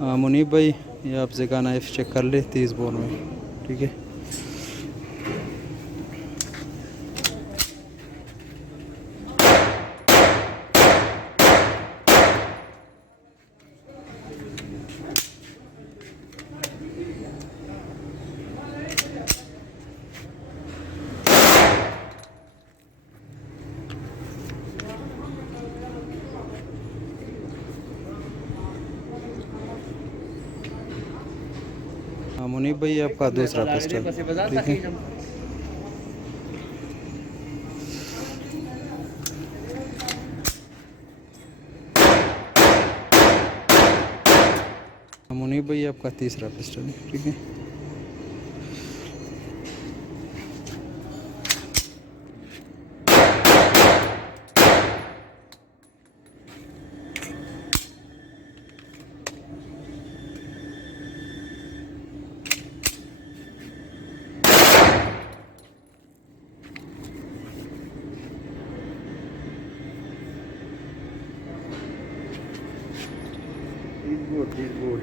मुनीब भाई, ये आप ज़ेका नाइफ चेक कर ले 30 बोर में, ठीक है। मुनीब भाई, आपका दूसरा पिस्टल, ठीक है। मुनीब भाई, आपका तीसरा पिस्टल, ठीक है। तीस बोर्ड